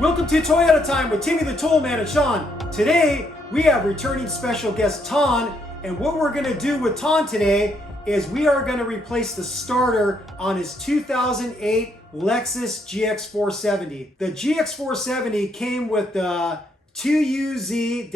Welcome to Toyota Time with Timmy the Toolman and Sean. Today, we have returning special guest Ton, and what we're gonna do with Ton today is we are gonna replace the starter on his 2008 Lexus GX470. The GX470 came with the 2UZ-FE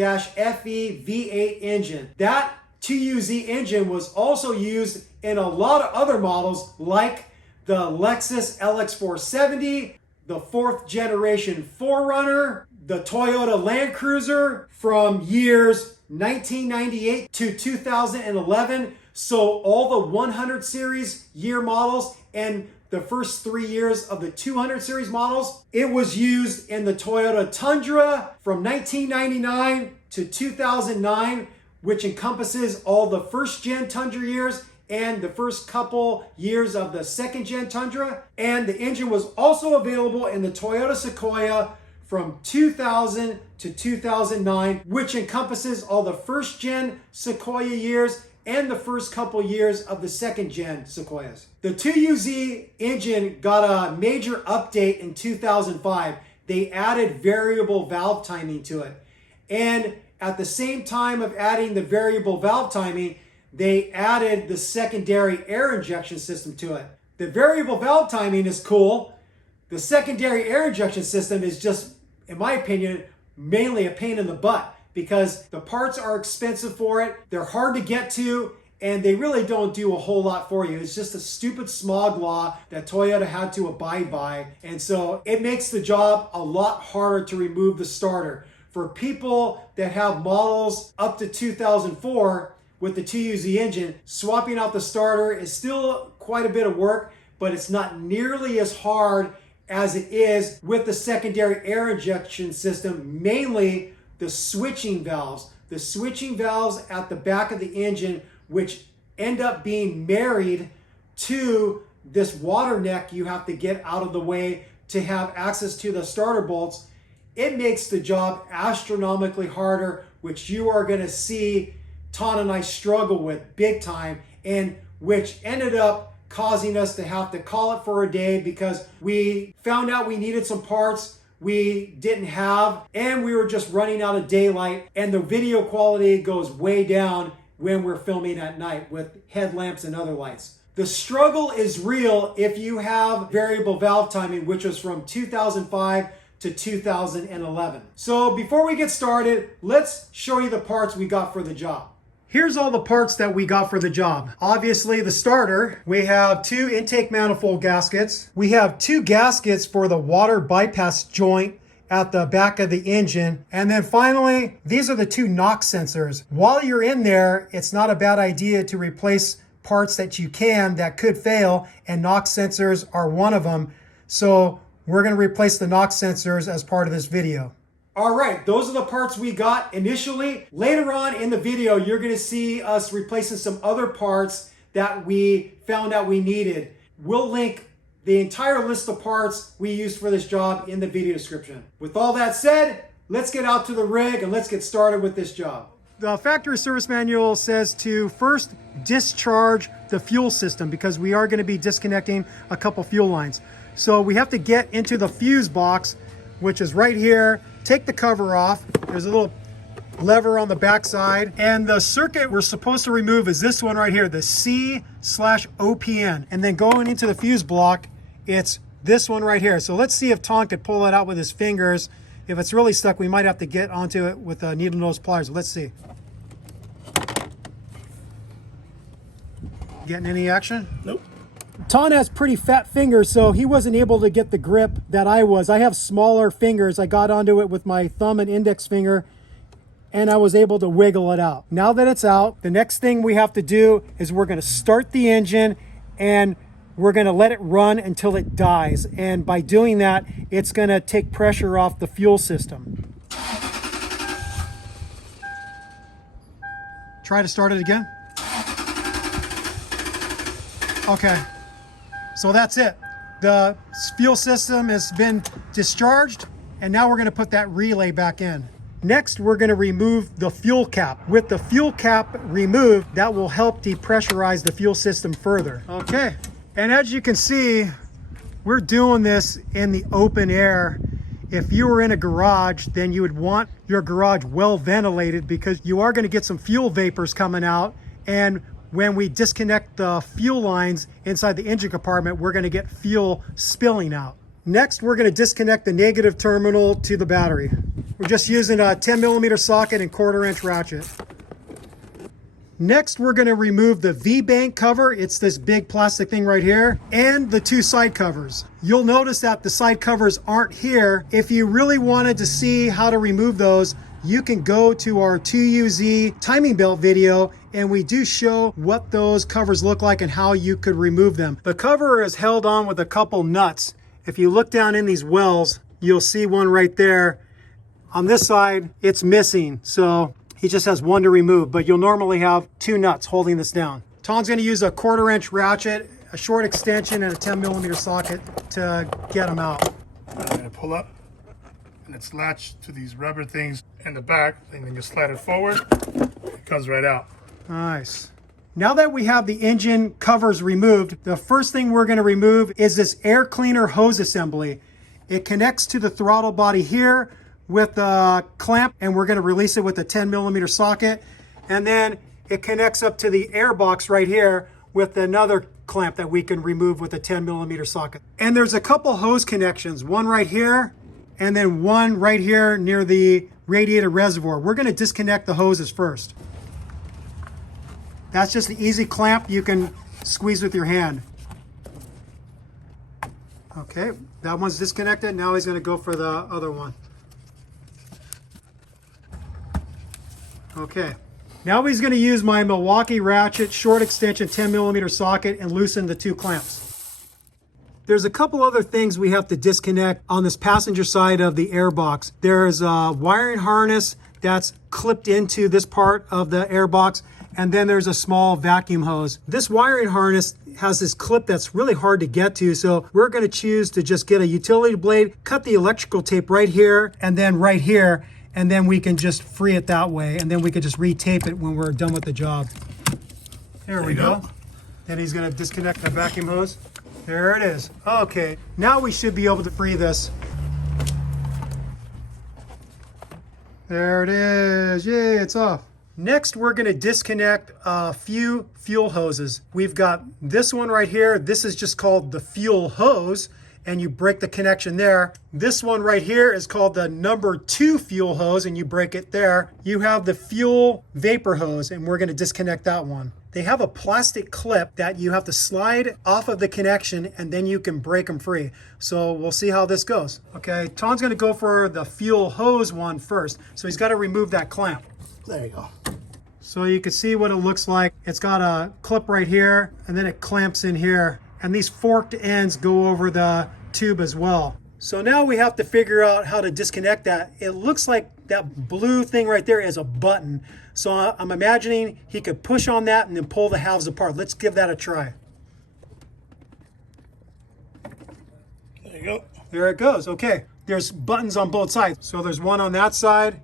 V8 engine. That 2UZ engine was also used in a lot of other models like the Lexus LX470, the 4th generation 4Runner, the Toyota Land Cruiser from years 1998 to 2011. So all the 100 series year models and the first 3 years of the 200 series models. It was used in the Toyota Tundra from 1999 to 2009, which encompasses all the first gen Tundra years and the first couple years of the second gen Tundra. And the engine was also available in the Toyota Sequoia from 2000 to 2009, which encompasses all the first gen Sequoia years and the first couple years of the second gen Sequoias. The 2UZ engine got a major update in 2005. They added variable valve timing to it. And at the same time of adding the variable valve timing, they added the secondary air injection system to it. The variable valve timing is cool. The secondary air injection system is just, in my opinion, mainly a pain in the butt because the parts are expensive for it, they're hard to get to, and they really don't do a whole lot for you. It's just a stupid smog law that Toyota had to abide by, and so it makes the job a lot harder to remove the starter. For people that have models up to 2004, with the 2UZ engine, swapping out the starter is still quite a bit of work, but it's not nearly as hard as it is with the secondary air injection system, mainly the switching valves. The switching valves at the back of the engine, which end up being married to this water neck you have to get out of the way to have access to the starter bolts. It makes the job astronomically harder, which you are gonna see Ton and I struggle with big time, and which ended up causing us to have to call it for a day because we found out we needed some parts we didn't have, and we were just running out of daylight, and the video quality goes way down when we're filming at night with headlamps and other lights. The struggle is real if you have variable valve timing, which was from 2005 to 2011. So before we get started, let's show you the parts we got for the job. Here's all the parts that we got for the job. Obviously the starter, we have 2 intake manifold gaskets. We have 2 gaskets for the water bypass joint at the back of the engine. And then finally, these are the 2 NOx sensors. While you're in there, it's not a bad idea to replace parts that you can that could fail, and NOx sensors are one of them. So we're gonna replace the NOx sensors as part of this video. All right, those are the parts we got initially. Later on in the video, you're gonna see us replacing some other parts that we found out we needed. We'll link the entire list of parts we used for this job in the video description. With all that said, let's get out to the rig and let's get started with this job. The factory service manual says to first discharge the fuel system because we are gonna be disconnecting a couple fuel lines. So we have to get into the fuse box, which is right here. Take the cover off. There's a little lever on the back side. And the circuit we're supposed to remove is this one right here, the C/OPN. And then going into the fuse block, it's this one right here. So let's see if Ton could pull it out with his fingers. If it's really stuck, we might have to get onto it with needle nose pliers. Let's see. Getting any action? Nope. Ton has pretty fat fingers, so he wasn't able to get the grip that I was. I have smaller fingers. I got onto it with my thumb and index finger, and I was able to wiggle it out. Now that it's out, the next thing we have to do is we're gonna start the engine, and we're gonna let it run until it dies. And by doing that, it's gonna take pressure off the fuel system. Try to start it again. Okay. So that's it. The fuel system has been discharged, and now we're gonna put that relay back in. Next, we're gonna remove the fuel cap. With the fuel cap removed, that will help depressurize the fuel system further. Okay, and as you can see, we're doing this in the open air If you were in a garage, then you would want your garage well ventilated because you are going to get some fuel vapors coming out. And when we disconnect the fuel lines inside the engine compartment, we're going to get fuel spilling out. Next, we're going to disconnect the negative terminal to the battery. We're just using a 10mm socket and 1/4" ratchet. Next, we're going to remove the V-bank cover. It's this big plastic thing right here, and the 2 side covers. You'll notice that the side covers aren't here. If you really wanted to see how to remove those, you can go to our 2UZ timing belt video, and we do show what those covers look like and how you could remove them. The cover is held on with a couple nuts. If you look down in these wells, you'll see one right there. On this side, it's missing, so he just has one to remove, but you'll normally have 2 nuts holding this down. Tom's going to use a 1/4" ratchet, a short extension, and a 10mm socket to get them out. I'm going to pull up, and it's latched to these rubber things in the back, and then you slide it forward, it comes right out. Nice. Now that we have the engine covers removed, the first thing we're going to remove is this air cleaner hose assembly. It connects to the throttle body here with a clamp, and we're going to release it with a 10mm socket, and then it connects up to the air box right here with another clamp that we can remove with a 10mm socket. And there's a couple hose connections, one right here and then one right here near the radiator reservoir. We're going to disconnect the hoses first. That's just an easy clamp you can squeeze with your hand. Okay, that one's disconnected. Now he's going to go for the other one. Okay, now he's going to use my Milwaukee ratchet short extension 10mm socket and loosen the 2 clamps. There's a couple other things we have to disconnect on this passenger side of the air box. There's a wiring harness that's clipped into this part of the air box, and then there's a small vacuum hose. This wiring harness has this clip that's really hard to get to, so we're going to choose to just get a utility blade, cut the electrical tape right here and then right here, and then we can just free it that way, and then we can just retape it when we're done with the job. There we go. Then he's going to disconnect the vacuum hose. There it is. Okay, now we should be able to free this. There it is. Yay, it's off. Next, we're going to disconnect a few fuel hoses. We've got this one right here. This is just called the fuel hose, and you break the connection there. This one right here is called the number 2 fuel hose, and you break it there. You have the fuel vapor hose, and we're going to disconnect that one. They have a plastic clip that you have to slide off of the connection, and then you can break them free. So we'll see how this goes. Okay, Tom's going to go for the fuel hose one first. So he's got to remove that clamp. There you go. So you can see what it looks like. It's got a clip right here, and then it clamps in here. And these forked ends go over the tube as well. So now we have to figure out how to disconnect that. It looks like that blue thing right there is a button. So I'm imagining he could push on that and then pull the halves apart. Let's give that a try. There you go. There it goes. Okay, there's buttons on both sides. So there's one on that side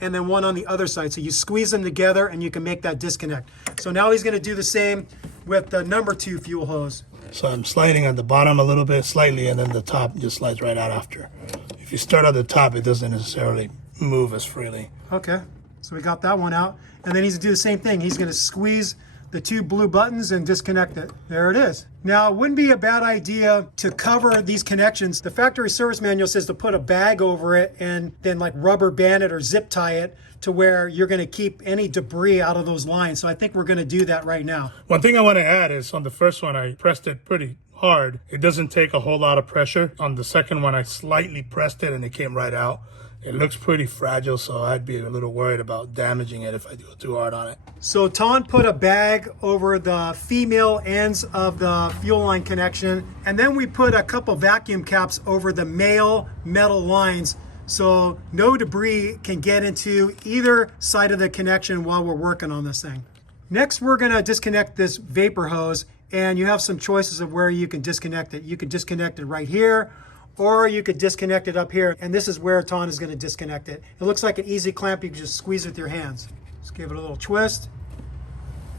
and then one on the other side. So you squeeze them together and you can make that disconnect. So now he's going to do the same with the number 2 fuel hose. So I'm sliding at the bottom a little bit slightly, and then the top just slides right out after. If you start at the top, it doesn't necessarily move as freely. Okay, so we got that one out. And then he's gonna do the same thing. He's gonna squeeze the 2 blue buttons and disconnect it. There it is. Now, it wouldn't be a bad idea to cover these connections. The factory service manual says to put a bag over it and then like rubber band it or zip tie it to where you're going to keep any debris out of those lines. So I think we're going to do that right now. One thing I want to add is on the first one, I pressed it pretty hard. It doesn't take a whole lot of pressure. On the second one, I slightly pressed it and it came right out. It looks pretty fragile, so I'd be a little worried about damaging it if I do it too hard on it. So Ton put a bag over the female ends of the fuel line connection, and then we put a couple vacuum caps over the male metal lines so no debris can get into either side of the connection while we're working on this thing. Next, we're gonna disconnect this vapor hose, and you have some choices of where you can disconnect it. You can disconnect it right here, or you could disconnect it up here, and this is where Ton is going to disconnect it. It looks like an easy clamp. You can just squeeze with your hands. Just give it a little twist,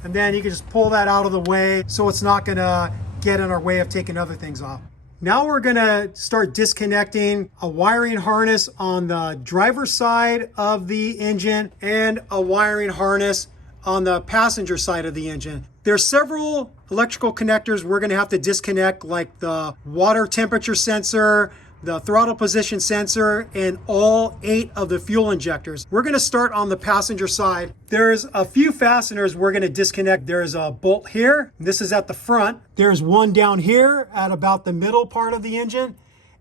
and then you can just pull that out of the way so it's not going to get in our way of taking other things off. Now we're gonna start disconnecting a wiring harness on the driver's side of the engine and a wiring harness on the passenger side of the engine. There's several electrical connectors we're gonna have to disconnect, like the water temperature sensor, the throttle position sensor, and all 8 of the fuel injectors. We're gonna start on the passenger side. There's a few fasteners we're gonna disconnect. There's a bolt here. This is at the front. There's one down here at about the middle part of the engine.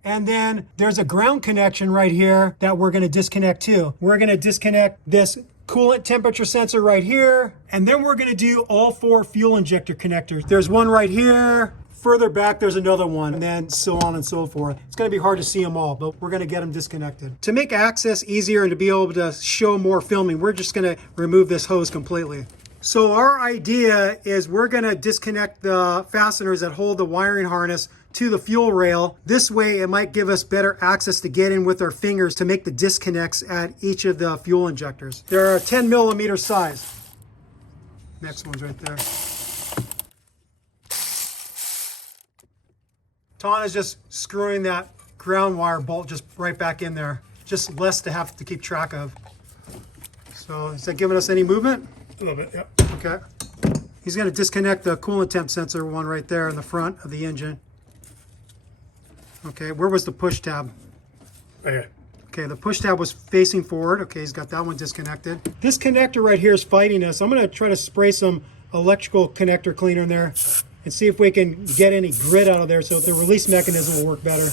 And then there's a ground connection right here that we're gonna disconnect too. We're gonna disconnect this coolant temperature sensor right here. And then we're gonna do all 4 fuel injector connectors. There's one right here. Further back, there's another one, and then so on and so forth. It's gonna be hard to see them all, but we're gonna get them disconnected. To make access easier and to be able to show more filming, we're just gonna remove this hose completely. So our idea is we're gonna disconnect the fasteners that hold the wiring harness to the fuel rail. This way, it might give us better access to get in with our fingers to make the disconnects at each of the fuel injectors. They're a 10mm size. Next one's right there. Ton is just screwing that ground wire bolt just right back in there. Just less to have to keep track of. So is that giving us any movement? A little bit, yeah. Okay. He's going to disconnect the coolant temp sensor one right there in the front of the engine. Okay, where was the push tab? Right here. Okay, the push tab was facing forward. Okay, he's got that one disconnected. This connector right here is fighting us. I'm going to try to spray some electrical connector cleaner in there and see if we can get any grit out of there so the release mechanism will work better.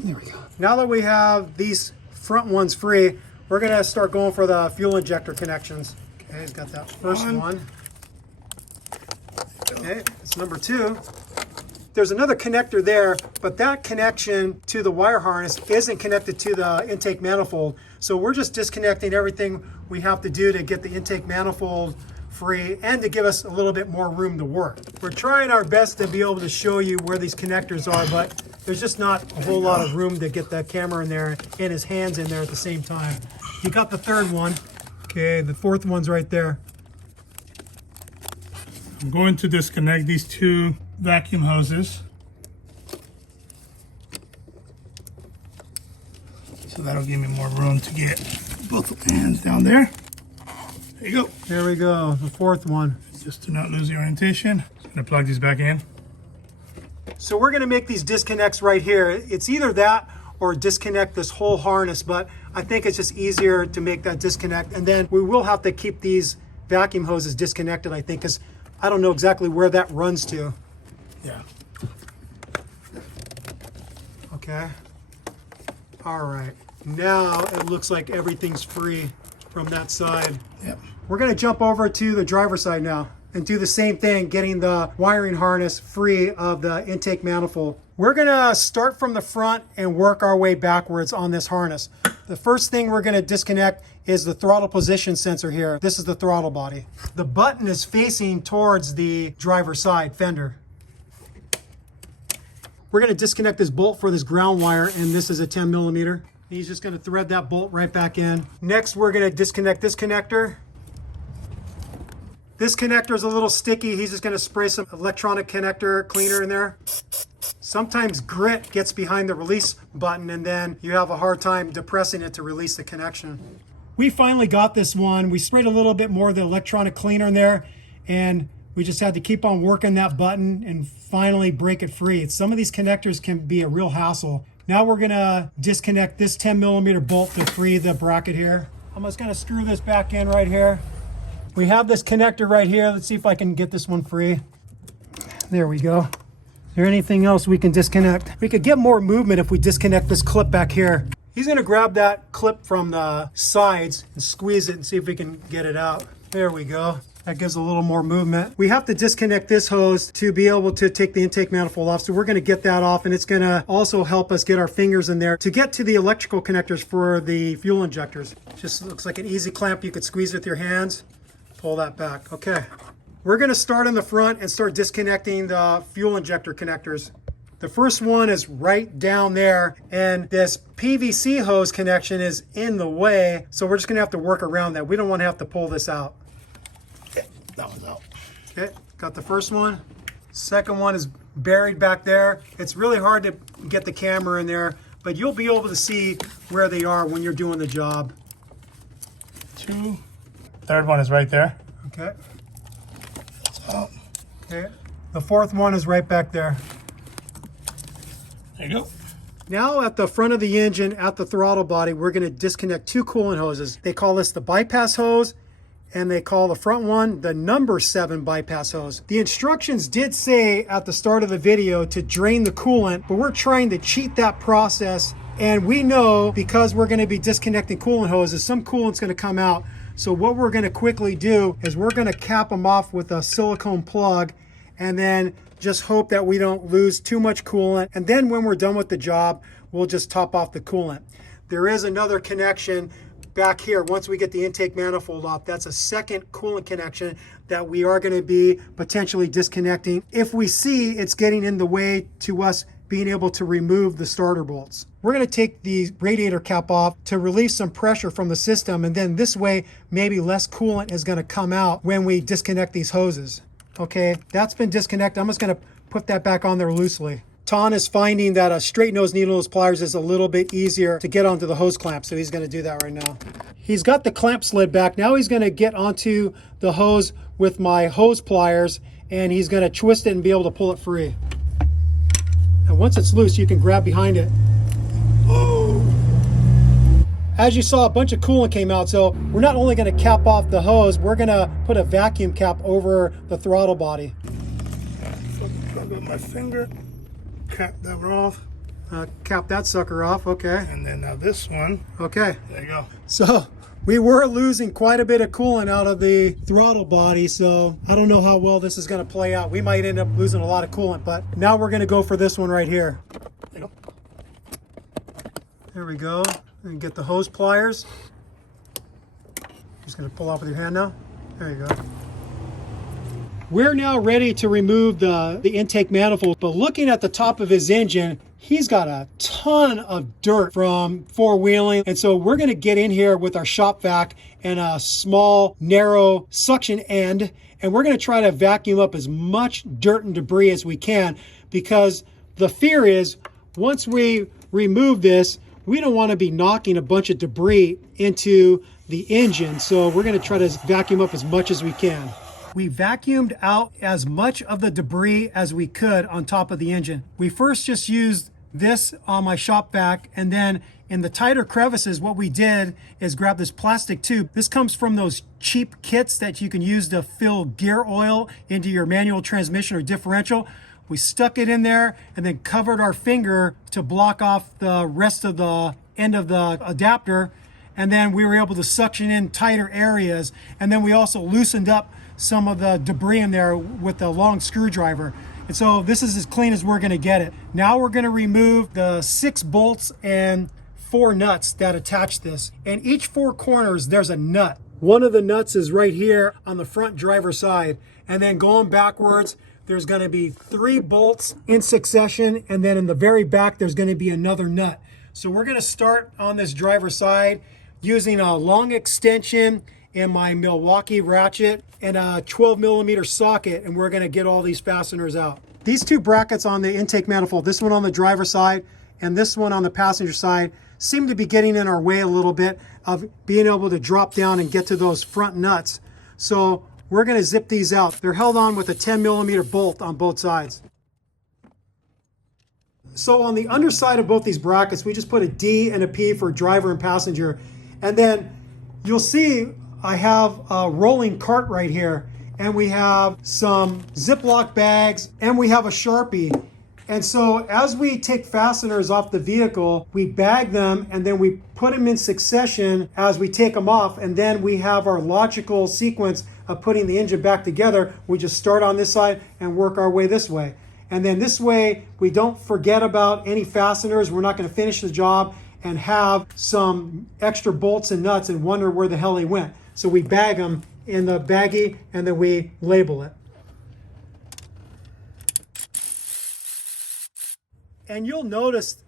There we go. Now that we have these front ones free, we're going to start going for the fuel injector connections. Okay, he's got that first one. Okay, it's number 2. There's another connector there, but that connection to the wire harness isn't connected to the intake manifold. So we're just disconnecting everything we have to do to get the intake manifold free and to give us a little bit more room to work. We're trying our best to be able to show you where these connectors are, but there's just not a whole lot of room to get the camera in there and his hands in there at the same time. You got the third one. Okay, the fourth one's right there. I'm going to disconnect these 2 vacuum hoses. So that'll give me more room to get both hands down there. There you go. There we go, the fourth one. Just to not lose the orientation. I'm gonna plug these back in. So we're gonna make these disconnects right here. It's either that or disconnect this whole harness, but I think it's just easier to make that disconnect. And then we will have to keep these vacuum hoses disconnected, I think, because I don't know exactly where that runs to. Yeah. Okay. All right. Now it looks like everything's free from that side. Yep. We're going to jump over to the driver's side now and do the same thing, getting the wiring harness free of the intake manifold. We're going to start from the front and work our way backwards on this harness. The first thing we're going to disconnect is the throttle position sensor here. This is the throttle body. The button is facing towards the driver's side fender. We're going to disconnect this bolt for this ground wire, and this is a 10mm. He's just going to thread that bolt right back in. Next, we're going to disconnect this connector. This connector is a little sticky. He's just going to spray some electronic connector cleaner in there. Sometimes grit gets behind the release button, and then you have a hard time depressing it to release the connection. We finally got this one. We sprayed a little bit more of the electronic cleaner in there, and we just had to keep on working that button and finally break it free. Some of these connectors can be a real hassle. Now we're gonna disconnect this 10mm bolt to free the bracket here. I'm just gonna screw this back in right here. We have this connector right here. Let's see if I can get this one free. There we go. Is there anything else we can disconnect? We could get more movement if we disconnect this clip back here. He's gonna grab that clip from the sides and squeeze it and see if we can get it out. There we go. That gives a little more movement. We have to disconnect this hose to be able to take the intake manifold off. So we're gonna get that off, and it's gonna also help us get our fingers in there to get to the electrical connectors for the fuel injectors. Just looks like an easy clamp. You could squeeze with your hands, pull that back. Okay. We're gonna start in the front and start disconnecting the fuel injector connectors. The first one is right down there, and this PVC hose connection is in the way. So we're just gonna have to work around that. We don't wanna have to pull this out. That one's out. Okay, got the first one. Second one is buried back there. It's really hard to get the camera in there, but you'll be able to see where they are when you're doing the job. 2. Third one is right there. Okay. Okay. The fourth one is right back there. There you go. Now at the front of the engine, at the throttle body, we're going to disconnect 2 coolant hoses. They call this the bypass hose, and they call the front one the number 7 bypass hose. The instructions did say at the start of the video to drain the coolant, but we're trying to cheat that process. And we know because we're going to be disconnecting coolant hoses, some coolant's going to come out. So what we're going to quickly do is we're going to cap them off with a silicone plug, and then just hope that we don't lose too much coolant. And then when we're done with the job, we'll just top off the coolant. There is another connection back here. Once we get the intake manifold off, that's a second coolant connection that we are going to be potentially disconnecting if we see it's getting in the way to us being able to remove the starter bolts. We're going to take the radiator cap off to relieve some pressure from the system, and then this way maybe less coolant is going to come out when we disconnect these hoses. Okay, that's been disconnected. I'm just going to put that back on there loosely. Ton is finding that a straight nose needle pliers is a little bit easier to get onto the hose clamp, so he's going to do that right now. He's got the clamp slid back. Now he's going to get onto the hose with my hose pliers, and he's going to twist it and be able to pull it free. And once it's loose, you can grab behind it. Oh! As you saw, a bunch of coolant came out, so we're not only going to cap off the hose, we're going to put a vacuum cap over the throttle body. I'll go with my finger, cap that off. Cap that sucker off, okay. And then now this one. Okay. There you go. So we were losing quite a bit of coolant out of the throttle body, so I don't know how well this is going to play out. We might end up losing a lot of coolant, but now we're going to go for this one right here. There you go. There we go. And get the hose pliers. Just going to pull off with your hand now. There you go. We're now ready to remove the intake manifold, but looking at the top of his engine, he's got a ton of dirt from four-wheeling, and so we're going to get in here with our shop vac and a small, narrow suction end, and we're going to try to vacuum up as much dirt and debris as we can, because the fear is once we remove this, we don't want to be knocking a bunch of debris into the engine, so we're going to try to vacuum up as much as we can. We vacuumed out as much of the debris as we could on top of the engine. We first just used this on my shop vac, and then in the tighter crevices, what we did is grab this plastic tube. This comes from those cheap kits that you can use to fill gear oil into your manual transmission or differential. We stuck it in there and then covered our finger to block off the rest of the end of the adapter. And then we were able to suction in tighter areas. And then we also loosened up some of the debris in there with the long screwdriver. And so this is as clean as we're going to get it. Now we're going to remove the 6 bolts and 4 nuts that attach this. And each 4 corners, there's a nut. One of the nuts is right here on the front driver's side. And then going backwards, there's going to be 3 bolts in succession, and then in the very back there's going to be another nut. So we're going to start on this driver's side using a long extension and my Milwaukee ratchet and a 12mm socket, and we're going to get all these fasteners out. These 2 brackets on the intake manifold, this one on the driver's side and this one on the passenger side, seem to be getting in our way a little bit of being able to drop down and get to those front nuts. So we're going to zip these out. They're held on with a 10mm bolt on both sides. So on the underside of both these brackets, we just put a D and a P for driver and passenger. And then you'll see I have a rolling cart right here. And we have some Ziploc bags and we have a Sharpie. And so as we take fasteners off the vehicle, we bag them and then we put them in succession as we take them off. And then we have our logical sequence of putting the engine back together. We just start on this side and work our way this way. And then this way, we don't forget about any fasteners. We're not going to finish the job and have some extra bolts and nuts and wonder where the hell they went. So we bag them in the baggie and then we label it. And you'll notice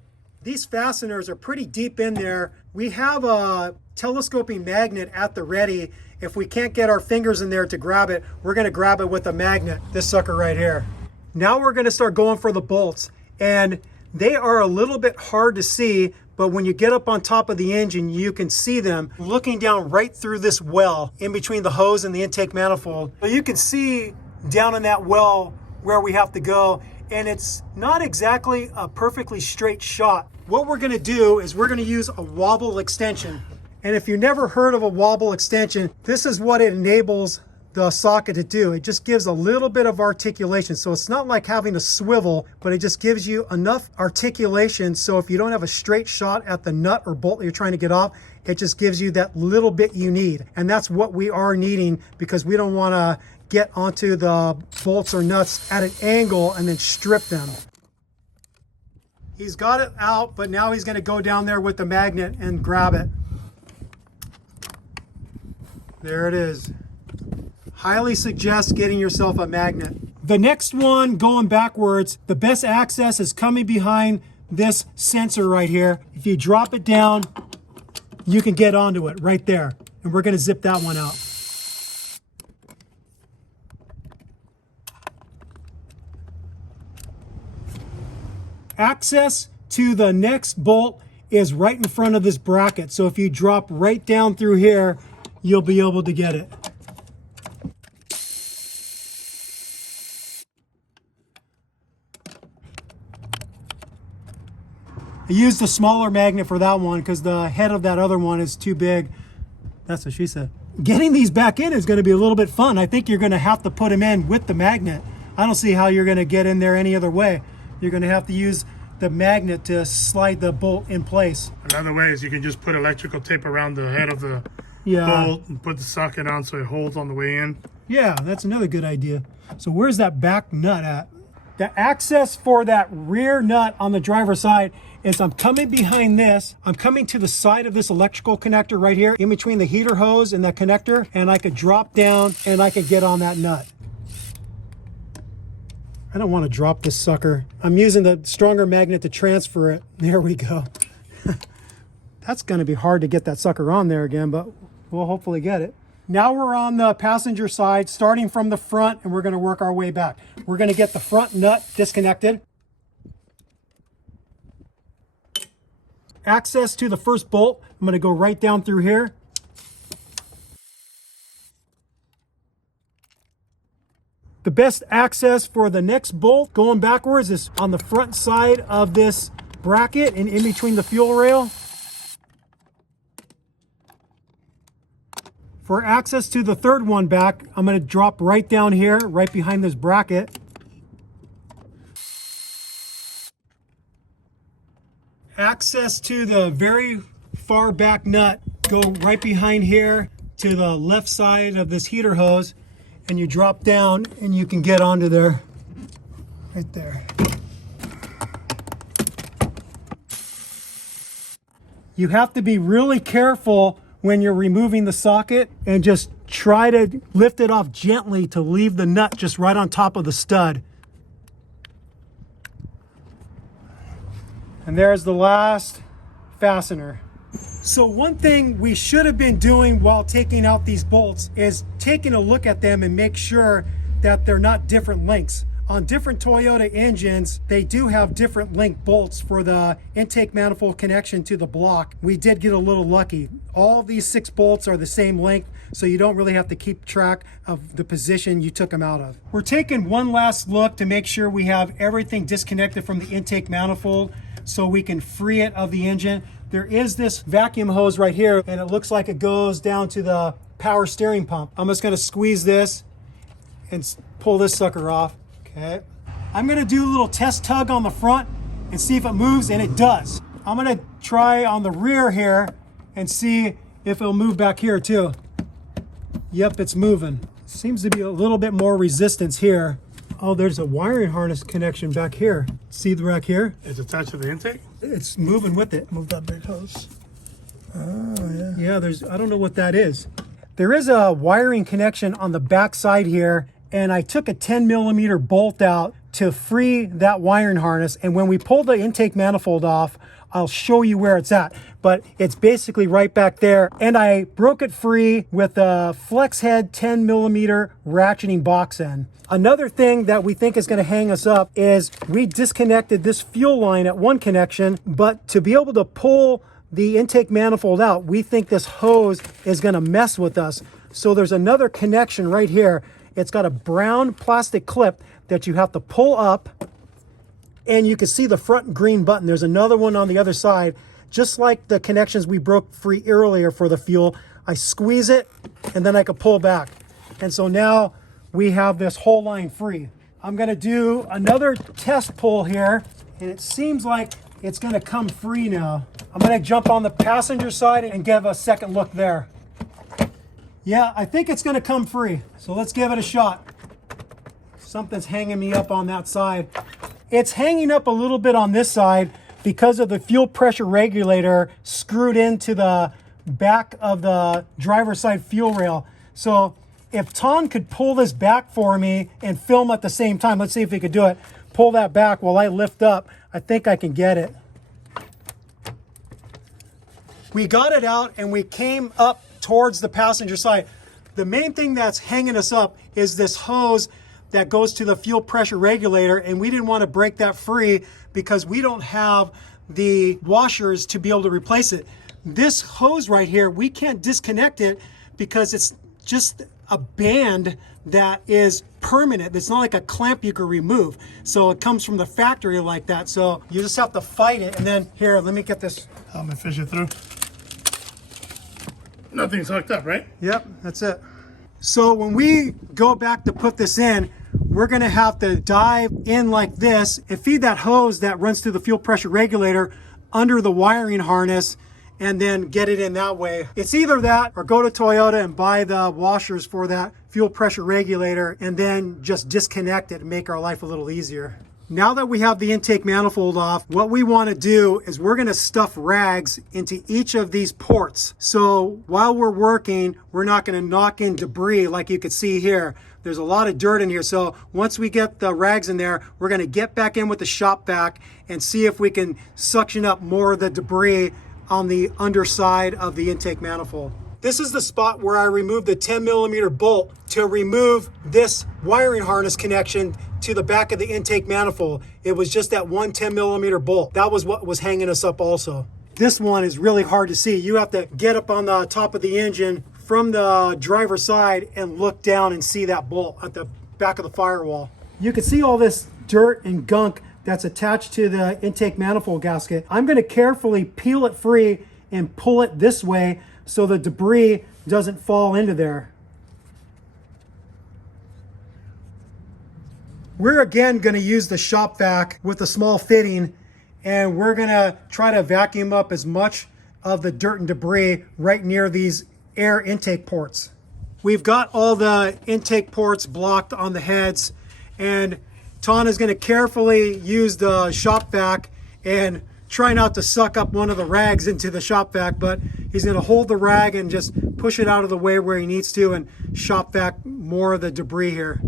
these fasteners are pretty deep in there. We have a telescoping magnet at the ready. If we can't get our fingers in there to grab it, we're going to grab it with a magnet, this sucker right here. Now we're going to start going for the bolts, and they are a little bit hard to see, but when you get up on top of the engine, you can see them looking down right through this well in between the hose and the intake manifold. So you can see down in that well where we have to go, and it's not exactly a perfectly straight shot. What we're going to do is we're going to use a wobble extension. And if you've never heard of a wobble extension, this is what it enables the socket to do. It just gives a little bit of articulation. So it's not like having a swivel, but it just gives you enough articulation. So if you don't have a straight shot at the nut or bolt that you're trying to get off, it just gives you that little bit you need. And that's what we are needing, because we don't want to get onto the bolts or nuts at an angle and then strip them. He's got it out, but now he's going to go down there with the magnet and grab it. There it is. Highly suggest getting yourself a magnet. The next one, going backwards, the best access is coming behind this sensor right here. If you drop it down, you can get onto it right there. And we're going to zip that one out. Access to the next bolt is right in front of this bracket. So if you drop right down through here, you'll be able to get it. I used a smaller magnet for that one because the head of that other one is too big. That's what she said. Getting these back in is going to be a little bit fun. I think you're going to have to put them in with the magnet. I don't see how you're going to get in there any other way. You're going to have to use the magnet to slide the bolt in place. Another way is you can just put electrical tape around the head of the bolt and put the socket on so it holds on the way in. Yeah, that's another good idea. So where's that back nut at? The access for that rear nut on the driver's side is I'm coming behind this. I'm coming to the side of this electrical connector right here, in between the heater hose and that connector, and I could drop down and I could get on that nut. I don't want to drop this sucker. I'm using the stronger magnet to transfer it. There we go. That's going to be hard to get that sucker on there again, but we'll hopefully get it. Now we're on the passenger side, starting from the front, and we're going to work our way back. We're going to get the front nut disconnected. Access to the first bolt, I'm going to go right down through here. The best access for the next bolt going backwards is on the front side of this bracket and in between the fuel rail. For access to the third one back, I'm going to drop right down here, right behind this bracket. Access to the very far back nut, go right behind here to the left side of this heater hose, and you drop down and you can get onto there, right there. You have to be really careful when you're removing the socket and just try to lift it off gently to leave the nut just right on top of the stud. And there's the last fastener. So one thing we should have been doing while taking out these bolts is taking a look at them and make sure that they're not different lengths. On different Toyota engines, they do have different length bolts for the intake manifold connection to the block. We did get a little lucky. All of these 6 bolts are the same length, so you don't really have to keep track of the position you took them out of. We're taking one last look to make sure we have everything disconnected from the intake manifold so we can free it of the engine. There is this vacuum hose right here, and it looks like it goes down to the power steering pump. I'm just gonna squeeze this and pull this sucker off. Okay. I'm gonna do a little test tug on the front and see if it moves, and it does. I'm gonna try on the rear here and see if it'll move back here too. Yep, it's moving. Seems to be a little bit more resistance here. Oh, there's a wiring harness connection back here. See the rack here? It's attached to the intake? It's moving with it. Move that big hose. Oh, yeah. Yeah, I don't know what that is. There is a wiring connection on the back side here, and I took a 10mm bolt out to free that wiring harness. And when we pulled the intake manifold off, I'll show you where it's at, but it's basically right back there. And I broke it free with a flex head 10mm ratcheting box end. Another thing that we think is going to hang us up is we disconnected this fuel line at one connection, but to be able to pull the intake manifold out, we think this hose is going to mess with us. So there's another connection right here. It's got a brown plastic clip that you have to pull up, and you can see the front green button. There's another one on the other side, just like the connections we broke free earlier for the fuel. I squeeze it and then I can pull back. And so now we have this whole line free. I'm gonna do another test pull here, and it seems like it's gonna come free now. I'm gonna jump on the passenger side and give a second look there. Yeah, I think it's gonna come free. So let's give it a shot. Something's hanging me up on that side. It's hanging up a little bit on this side because of the fuel pressure regulator screwed into the back of the driver's side fuel rail. So if Ton could pull this back for me and film at the same time, let's see if he could do it. Pull that back while I lift up. I think I can get it. We got it out and we came up towards the passenger side. The main thing that's hanging us up is this hose that goes to the fuel pressure regulator, and we didn't want to break that free because we don't have the washers to be able to replace it. This hose right here, we can't disconnect it because it's just a band that is permanent. It's not like a clamp you can remove. So it comes from the factory like that. So you just have to fight it. And then here, let me get this. I'm gonna fish it through. Nothing's hooked up, right? Yep, that's it. So when we go back to put this in, we're gonna have to dive in like this and feed that hose that runs through the fuel pressure regulator under the wiring harness and then get it in that way. It's either that or go to Toyota and buy the washers for that fuel pressure regulator and then just disconnect it and make our life a little easier. Now that we have the intake manifold off, what we want to do is we're going to stuff rags into each of these ports. So while we're working, we're not going to knock in debris like you can see here. There's a lot of dirt in here. So once we get the rags in there, we're going to get back in with the shop vac and see if we can suction up more of the debris on the underside of the intake manifold. This is the spot where I removed the 10mm bolt to remove this wiring harness connection to the back of the intake manifold. It was just that one 10mm bolt. That was what was hanging us up also. This one is really hard to see. You have to get up on the top of the engine from the driver's side and look down and see that bolt at the back of the firewall. You can see all this dirt and gunk that's attached to the intake manifold gasket. I'm going to carefully peel it free and pull it this way so the debris doesn't fall into there. We're again going to use the shop vac with a small fitting, and we're going to try to vacuum up as much of the dirt and debris right near these air intake ports. We've got all the intake ports blocked on the heads, and Ton is going to carefully use the shop vac and try not to suck up one of the rags into the shop vac, but he's going to hold the rag and just push it out of the way where he needs to and shop vac more of the debris here.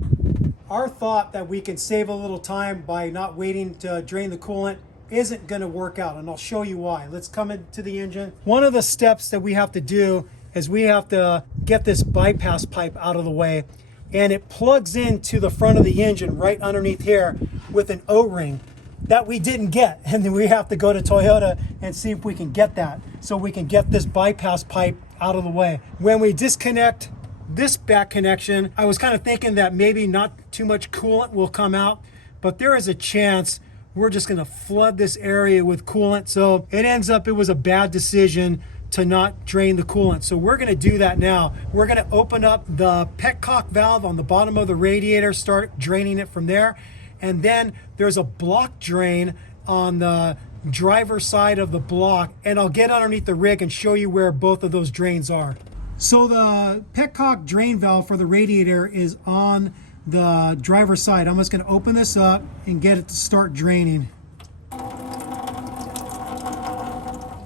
Our thought that we can save a little time by not waiting to drain the coolant isn't going to work out, and I'll show you why. Let's come into the engine. One of the steps that we have to do is we have to get this bypass pipe out of the way, and it plugs into the front of the engine right underneath here with an O-ring that we didn't get, and then we have to go to Toyota and see if we can get that so we can get this bypass pipe out of the way. When we disconnect this back connection, I was kind of thinking that maybe not too much coolant will come out, but there is a chance we're just going to flood this area with coolant. So it ends up, it was a bad decision to not drain the coolant. So we're going to do that now. We're going to open up the petcock valve on the bottom of the radiator, start draining it from there. And then there's a block drain on the driver's side of the block, and I'll get underneath the rig and show you where both of those drains are. So the petcock drain valve for the radiator is on the driver's side. I'm just going to open this up and get it to start draining.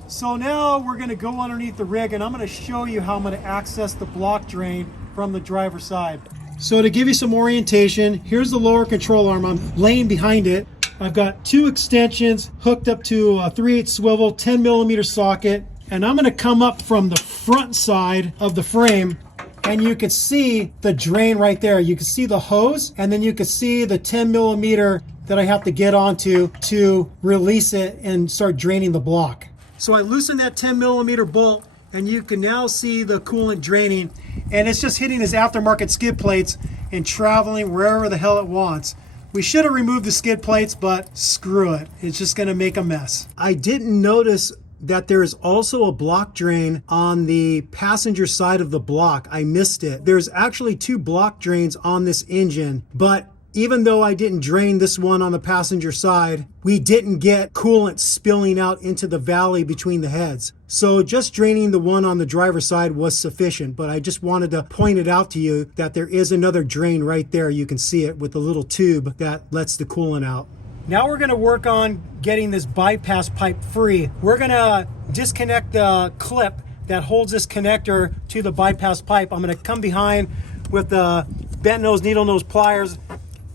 So now we're going to go underneath the rig, and I'm going to show you how I'm going to access the block drain from the driver's side. So to give you some orientation, here's the lower control arm. I'm laying behind it. I've got two extensions hooked up to a 3/8 swivel 10mm socket, and I'm going to come up from the front side of the frame, and you can see the drain right there. You can see the hose, and then you can see the 10mm that I have to get onto to release it and start draining the block. So I loosened that 10mm bolt, and you can now see the coolant draining, and it's just hitting his aftermarket skid plates and traveling wherever the hell it wants. We should have removed the skid plates, but screw it. It's just gonna make a mess. I didn't notice that there is also a block drain on the passenger side of the block. I missed it. There's actually two block drains on this engine, but even though I didn't drain this one on the passenger side, we didn't get coolant spilling out into the valley between the heads. So just draining the one on the driver's side was sufficient, but I just wanted to point it out to you that there is another drain right there. You can see it with the little tube that lets the coolant out. Now we're gonna work on getting this bypass pipe free. We're gonna disconnect the clip that holds this connector to the bypass pipe. I'm gonna come behind with the bent nose, needle nose pliers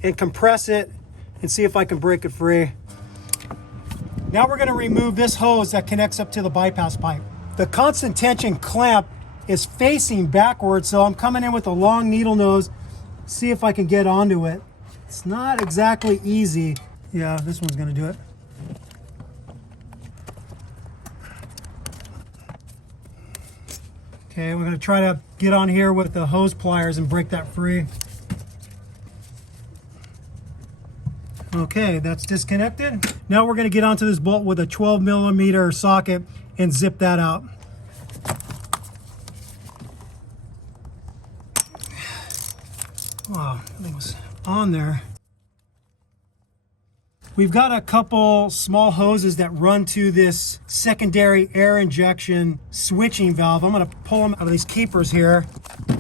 and compress it and see if I can break it free. Now we're gonna remove this hose that connects up to the bypass pipe. The constant tension clamp is facing backwards, so I'm coming in with a long needle nose, see if I can get onto it. It's not exactly easy. Yeah, this one's gonna do it. Okay, we're gonna try to get on here with the hose pliers and break that free. Okay, that's disconnected. Now we're gonna get onto this bolt with a 12mm socket and zip that out. Wow, that was on there. We've got a couple small hoses that run to this secondary air injection switching valve. I'm gonna pull them out of these keepers here.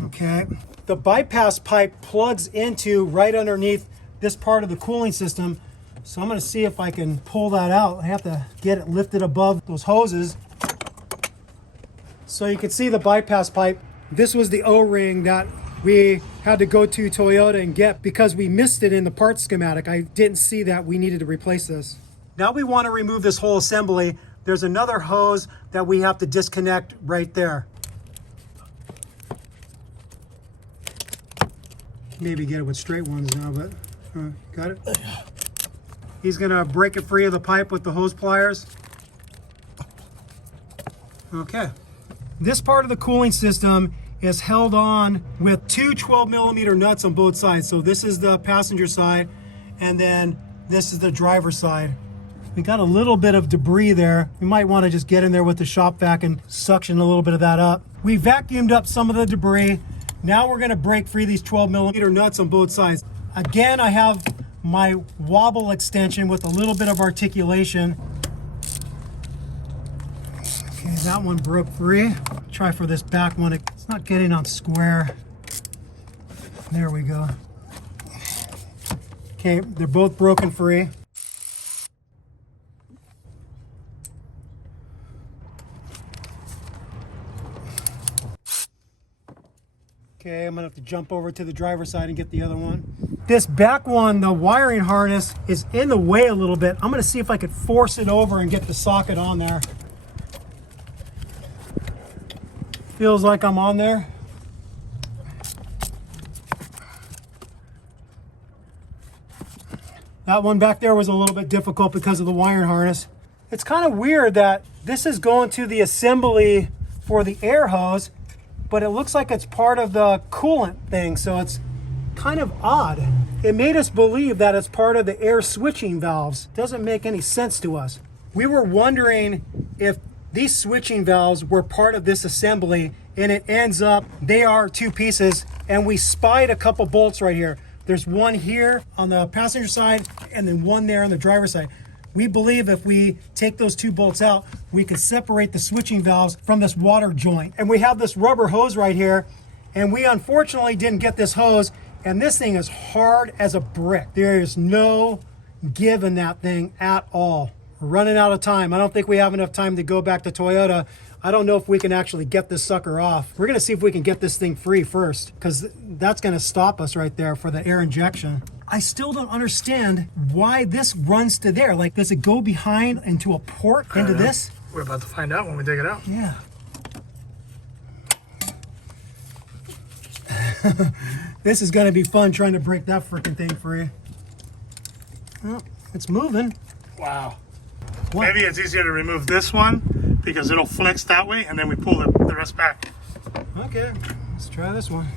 Okay. The bypass pipe plugs into right underneath this part of the cooling system. So I'm gonna see if I can pull that out. I have to get it lifted above those hoses. So you can see the bypass pipe. This was the O-ring that we had to go to Toyota and get because we missed it in the part schematic. I didn't see that we needed to replace this. Now we want to remove this whole assembly. There's another hose that we have to disconnect right there. Maybe get it with straight ones now, but got it? He's gonna break it free of the pipe with the hose pliers. Okay. This part of the cooling system is held on with two 12mm nuts on both sides. So this is the passenger side, and then this is the driver's side. We got a little bit of debris there. We might want to just get in there with the shop vac and suction a little bit of that up. We vacuumed up some of the debris. Now we're gonna break free these 12mm nuts on both sides. Again, I have my wobble extension with a little bit of articulation. Okay, that one broke free. Try for this back one. It's not getting on square. There we go. Okay, they're both broken free. Okay, I'm gonna have to jump over to the driver's side and get the other one. This back one, the wiring harness is in the way a little bit. I'm gonna see if I could force it over and get the socket on there. Feels like I'm on there. That one back there was a little bit difficult because of the wiring harness. It's kind of weird that this is going to the assembly for the air hose, but it looks like it's part of the coolant thing, so it's kind of odd. It made us believe that it's part of the air switching valves. Doesn't make any sense to us. We were wondering if these switching valves were part of this assembly, and it ends up they are two pieces, and we spied a couple bolts right here. There's one here on the passenger side and then one there on the driver's side. We believe if we take those two bolts out, we can separate the switching valves from this water joint. And we have this rubber hose right here, and we unfortunately didn't get this hose, and this thing is hard as a brick. There is no give in that thing at all. We're running out of time. I don't think we have enough time to go back to Toyota. I don't know if we can actually get this sucker off. We're gonna see if we can get this thing free first, because that's gonna stop us right there for the air injection. I still don't understand why this runs to there. Like, does it go behind into a port into this? We're about to find out when we dig it out. Yeah. This is gonna be fun trying to break that freaking thing free. Well, it's moving. Wow. What? Maybe it's easier to remove this one because it'll flex that way and then we pull the rest back. Okay, let's try this one.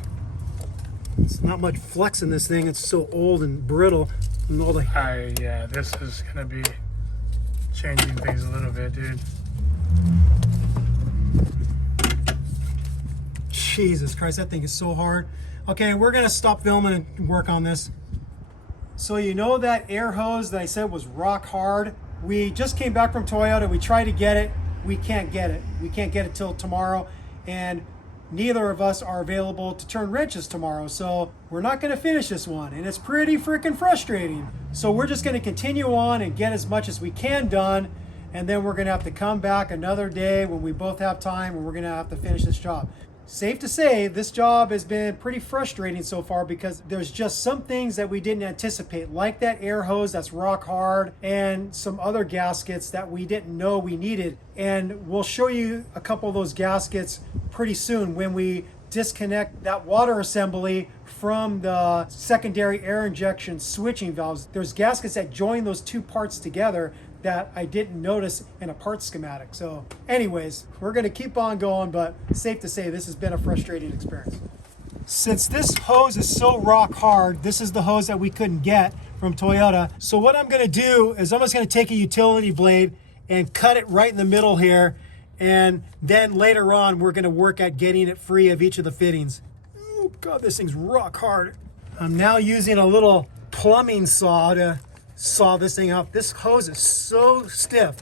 It's not much flex in this thing. It's so old and brittle. And all the... Yeah, this is gonna be changing things a little bit, dude. Jesus Christ, that thing is so hard. Okay, we're gonna stop filming and work on this. So you know that air hose that I said was rock hard? We just came back from Toyota. We tried to get it. We can't get it. We can't get it till tomorrow. And neither of us are available to turn wrenches tomorrow. So we're not gonna finish this one. And it's pretty freaking frustrating. So we're just gonna continue on and get as much as we can done. And then we're gonna have to come back another day when we both have time and we're gonna have to finish this job. Safe to say, this job has been pretty frustrating so far because there's just some things that we didn't anticipate, like that air hose that's rock hard and some other gaskets that we didn't know we needed. And we'll show you a couple of those gaskets pretty soon when we disconnect that water assembly from the secondary air injection switching valves. There's gaskets that join those two parts together that I didn't notice in a part schematic. So anyways, we're gonna keep on going, but safe to say this has been a frustrating experience. Since this hose is so rock hard, this is the hose that we couldn't get from Toyota. So what I'm gonna do is I'm just gonna take a utility blade and cut it right in the middle here. And then later on, we're gonna work at getting it free of each of the fittings. Oh God, this thing's rock hard. I'm now using a little plumbing saw to saw this thing out. This hose is so stiff.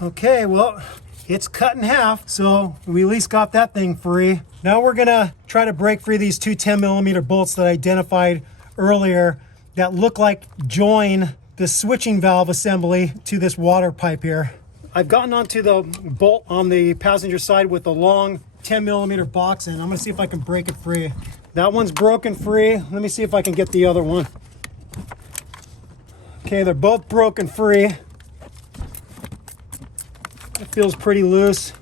Okay, well, it's cut in half, so we at least got that thing free. Now we're gonna try to break free these two 10mm bolts that I identified earlier that look like join the switching valve assembly to this water pipe here. I've gotten onto the bolt on the passenger side with a long 10mm box and I'm gonna see if I can break it free. That one's broken free. Let me see if I can get the other one. Okay, they're both broken free. It feels pretty loose.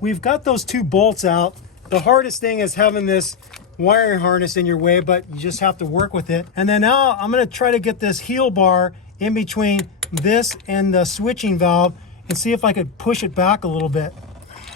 We've got those two bolts out. The hardest thing is having this wiring harness in your way, but you just have to work with it. And then now I'm gonna try to get this heel bar in between this and the switching valve and see if I could push it back a little bit.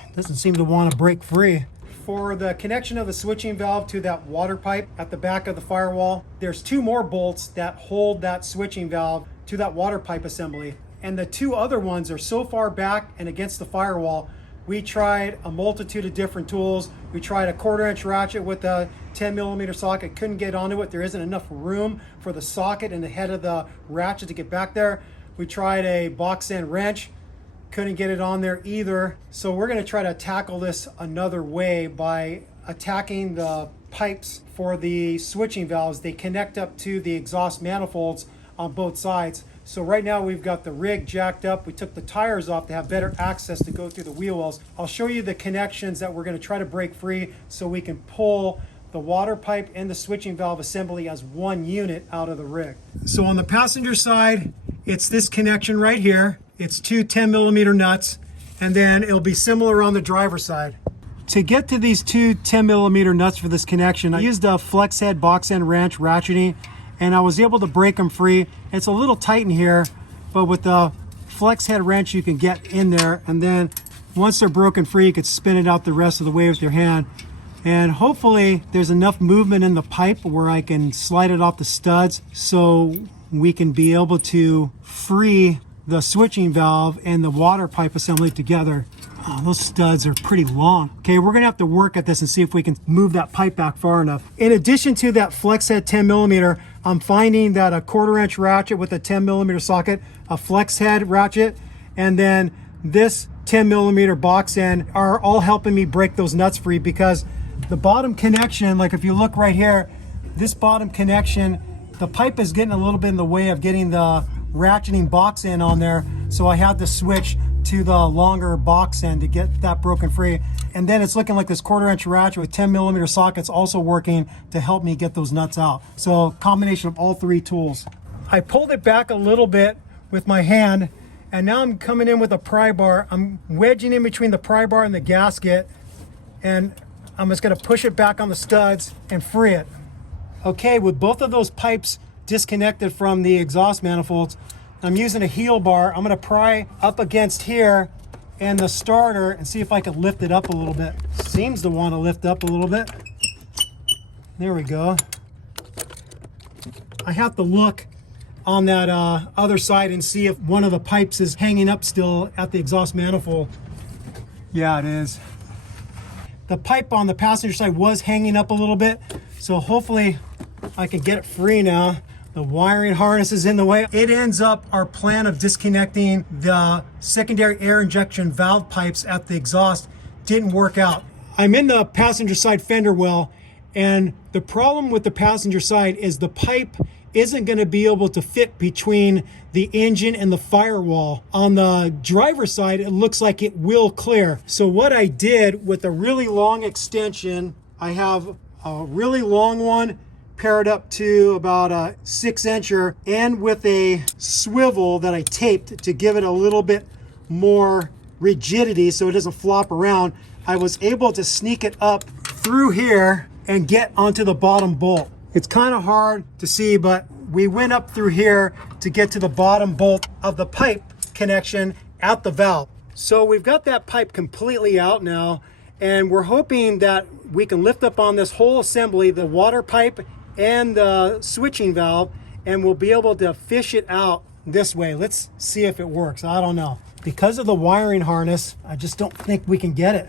It doesn't seem to want to break free. For the connection of the switching valve to that water pipe at the back of the firewall, there's two more bolts that hold that switching valve to that water pipe assembly. And the two other ones are so far back and against the firewall, we tried a multitude of different tools. We tried a 1/4-inch ratchet with a 10mm socket, couldn't get onto it. There isn't enough room for the socket and the head of the ratchet to get back there. We tried a box end wrench, couldn't get it on there either. So we're gonna try to tackle this another way by attacking the pipes for the switching valves. They connect up to the exhaust manifolds on both sides. So right now we've got the rig jacked up. We took the tires off to have better access to go through the wheel wells. I'll show you the connections that we're going to try to break free so we can pull the water pipe and the switching valve assembly as one unit out of the rig. So on the passenger side, it's this connection right here. It's two 10mm nuts, and then it'll be similar on the driver's side. To get to these two 10mm nuts for this connection, I used a flex head box end wrench ratcheting, and I was able to break them free. It's a little tight in here, but with the flex head wrench you can get in there, and then once they're broken free you can spin it out the rest of the way with your hand. And hopefully there's enough movement in the pipe where I can slide it off the studs so we can be able to free the switching valve and the water pipe assembly together. Oh, those studs are pretty long. Okay, we're gonna have to work at this and see if we can move that pipe back far enough. In addition to that flex head 10mm, I'm finding that a 1/4-inch ratchet with a 10mm socket, a flex head ratchet, and then this 10mm box end are all helping me break those nuts free, because the bottom connection, like if you look right here, this bottom connection, the pipe is getting a little bit in the way of getting the ratcheting box end on there. So I had to switch to the longer box end to get that broken free. And then it's looking like this 1/4 inch ratchet with 10mm sockets also working to help me get those nuts out. So combination of all three tools. I pulled it back a little bit with my hand, and now I'm coming in with a pry bar. I'm wedging in between the pry bar and the gasket, and I'm just gonna push it back on the studs and free it. Okay, with both of those pipes disconnected from the exhaust manifolds, I'm using a heel bar. I'm gonna pry up against here and the starter and see if I can lift it up a little bit. Seems to want to lift up a little bit. There we go. I have to look on that other side and see if one of the pipes is hanging up still at the exhaust manifold. Yeah, it is. The pipe on the passenger side was hanging up a little bit, so hopefully I can get it free now. The wiring harness is in the way. It ends up our plan of disconnecting the secondary air injection valve pipes at the exhaust didn't work out. I'm in the passenger side fender well, and the problem with the passenger side is the pipe isn't going to be able to fit between the engine and the firewall. On the driver's side, it looks like it will clear. So what I did with a really long extension, I have a really long one paired up to about a 6-incher, and with a swivel that I taped to give it a little bit more rigidity so it doesn't flop around, I was able to sneak it up through here and get onto the bottom bolt. It's kind of hard to see, but we went up through here to get to the bottom bolt of the pipe connection at the valve. So we've got that pipe completely out now, and we're hoping that we can lift up on this whole assembly, the water pipe and the switching valve, and we'll be able to fish it out this way. Let's see if it works. I don't know. Because of the wiring harness, I just don't think we can get it.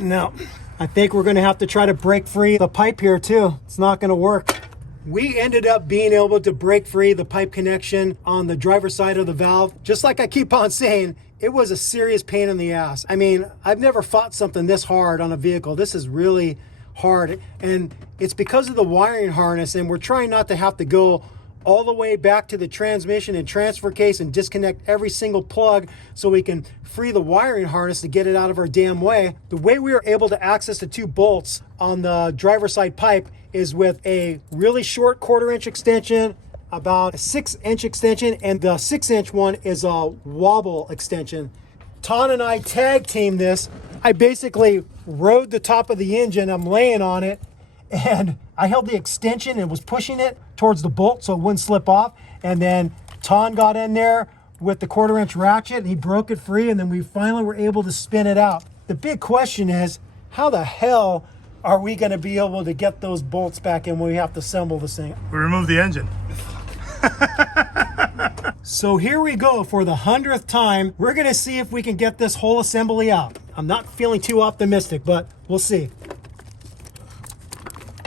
No, I think we're gonna have to try to break free the pipe here too. It's not gonna work. We ended up being able to break free the pipe connection on the driver's side of the valve. Just like I keep on saying, it was a serious pain in the ass. I mean, I've never fought something this hard on a vehicle. This is really hard, and it's because of the wiring harness, and we're trying not to have to go all the way back to the transmission and transfer case and disconnect every single plug so we can free the wiring harness to get it out of our damn way. The way we were able to access the two bolts on the driver's side pipe is with a really short 1/4 inch extension, about a 6-inch extension, and the 6-inch one is a wobble extension. Ton and I tag teamed this. I basically rode the top of the engine, I'm laying on it, and I held the extension and was pushing it towards the bolt so it wouldn't slip off. And then Ton got in there with the 1/4 inch ratchet, and he broke it free, and then we finally were able to spin it out. The big question is, how the hell are we gonna be able to get those bolts back in when we have to assemble this thing? We removed the engine. So here we go for the 100th time. We're gonna see if we can get this whole assembly out. I'm not feeling too optimistic, but we'll see.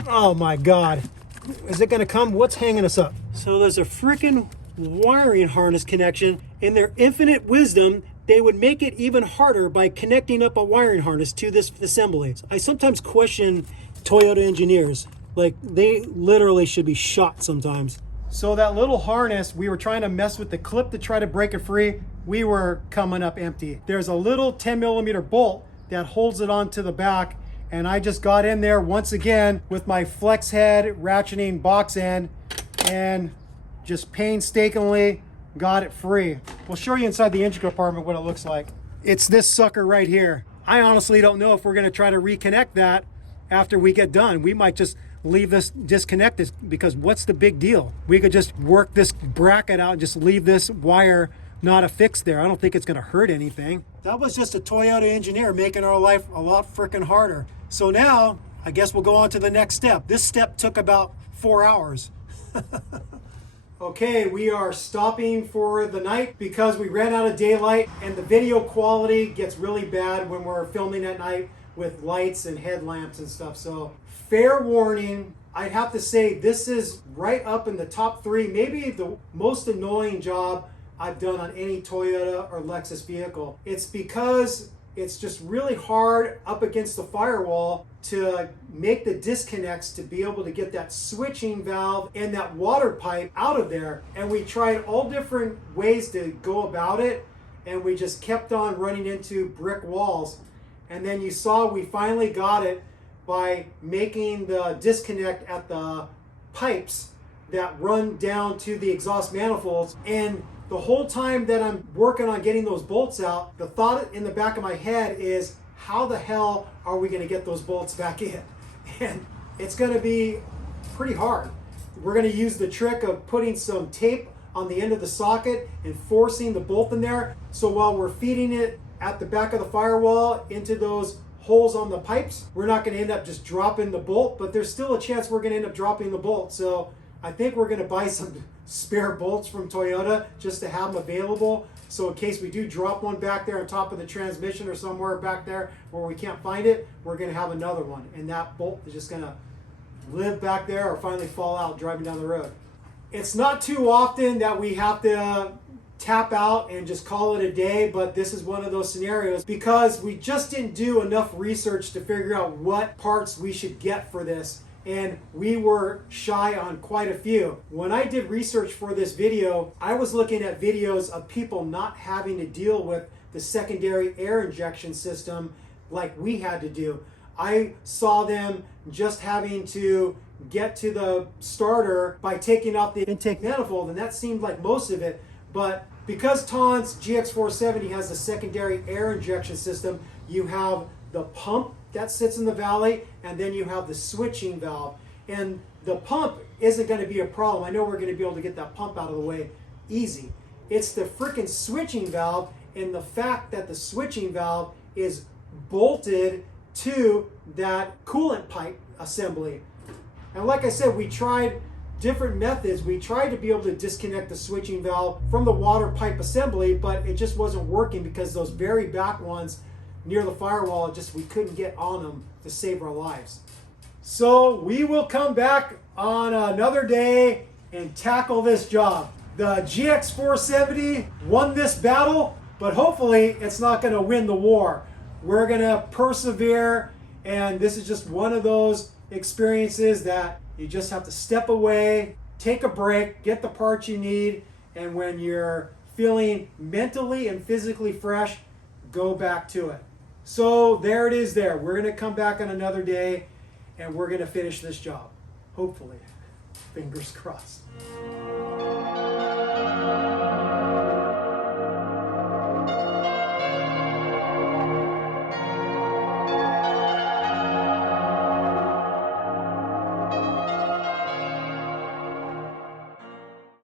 Oh my God. Is it gonna come? What's hanging us up? So there's a freaking wiring harness connection. In their infinite wisdom, they would make it even harder by connecting up a wiring harness to this assembly. I sometimes question Toyota engineers. Like, they literally should be shot sometimes. So that little harness, we were trying to mess with the clip to try to break it free. We were coming up empty. There's a little 10mm bolt that holds it onto the back, and I just got in there once again with my flex head ratcheting box end and just painstakingly got it free. We'll show you inside the engine compartment what it looks like. It's this sucker right here. I honestly don't know if we're gonna try to reconnect that after we get done. We might just leave this disconnected, because what's the big deal? We could just work this bracket out and just leave this wire not affixed there. I don't think it's gonna hurt anything. That was just a Toyota engineer making our life a lot freaking harder. So now, I guess we'll go on to the next step. This step took about 4 hours. Okay, we are stopping for the night because we ran out of daylight, and the video quality gets really bad when we're filming at night with lights and headlamps and stuff. So fair warning, I'd have to say this is right up in the top 3, maybe the most annoying job I've done on any Toyota or Lexus vehicle. It's because it's just really hard up against the firewall to make the disconnects to be able to get that switching valve and that water pipe out of there. And we tried all different ways to go about it, and we just kept on running into brick walls. And then you saw we finally got it by making the disconnect at the pipes that run down to the exhaust manifolds. And the whole time that I'm working on getting those bolts out, the thought in the back of my head is, how the hell are we going to get those bolts back in? And it's going to be pretty hard. We're going to use the trick of putting some tape on the end of the socket and forcing the bolt in there. So while we're feeding it at the back of the firewall into those holes on the pipes, we're not going to end up just dropping the bolt, but there's still a chance we're going to end up dropping the bolt. So I think we're going to buy some spare bolts from Toyota just to have them available. So in case we do drop one back there on top of the transmission or somewhere back there where we can't find it, we're going to have another one. And that bolt is just going to live back there or finally fall out driving down the road. It's not too often that we have to tap out and just call it a day, but this is one of those scenarios because we just didn't do enough research to figure out what parts we should get for this. And we were shy on quite a few. When I did research for this video, I was looking at videos of people not having to deal with the secondary air injection system like we had to do. I saw them just having to get to the starter by taking out the intake manifold, and that seemed like most of it. But because Ton's GX470 has the secondary air injection system, you have the pump that sits in the valley, and then you have the switching valve. And the pump isn't going to be a problem. I know we're going to be able to get that pump out of the way easy. It's the freaking switching valve, and the fact that the switching valve is bolted to that coolant pipe assembly. And like I said, we tried different methods. We tried to be able to disconnect the switching valve from the water pipe assembly, but it just wasn't working because those very back ones near the firewall, we couldn't get on them to save our lives. So we will come back on another day and tackle this job. The GX470 won this battle, but hopefully it's not going to win the war. We're going to persevere, and this is just one of those experiences that you just have to step away, take a break, get the parts you need, and when you're feeling mentally and physically fresh, go back to it. So there it is there. We're going to come back on another day and we're going to finish this job. Hopefully. Fingers crossed.